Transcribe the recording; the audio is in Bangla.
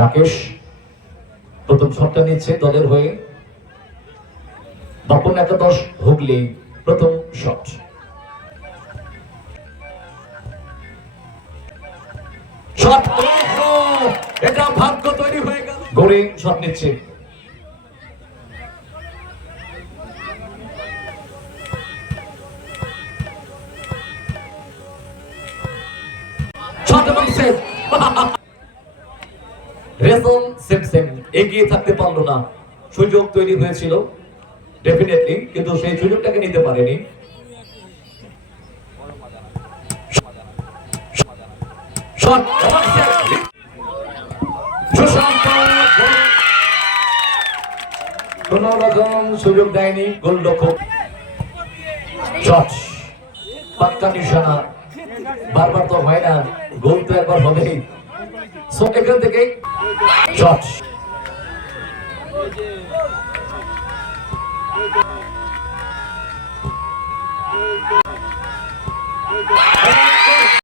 রাকেশ প্রথম শটটা নিচ্ছে দলের হয়ে। বাপন একাদশ হুগলি প্রথম শট। শট, এটা ভাগ্য তৈরি হয়ে গেল। গড়ে শট নিচ্ছে। শট এবং সেভ। রেজল সেম এগিয়ে থাকতে পারলো না। সুযোগ তৈরি হয়েছিল ডেফিনেটলি, কিন্তু সেই সুযোগটাকে নিতে পারেনি। শট এবং সেভ। সুশান্ত কোন রকম সুযোগ দেয়নি গোলরক্ষক। শট পাক্কা নিশানা, বারবার তো হয় না, গোল তো একবার হবেই। সো এখান থেকে শট।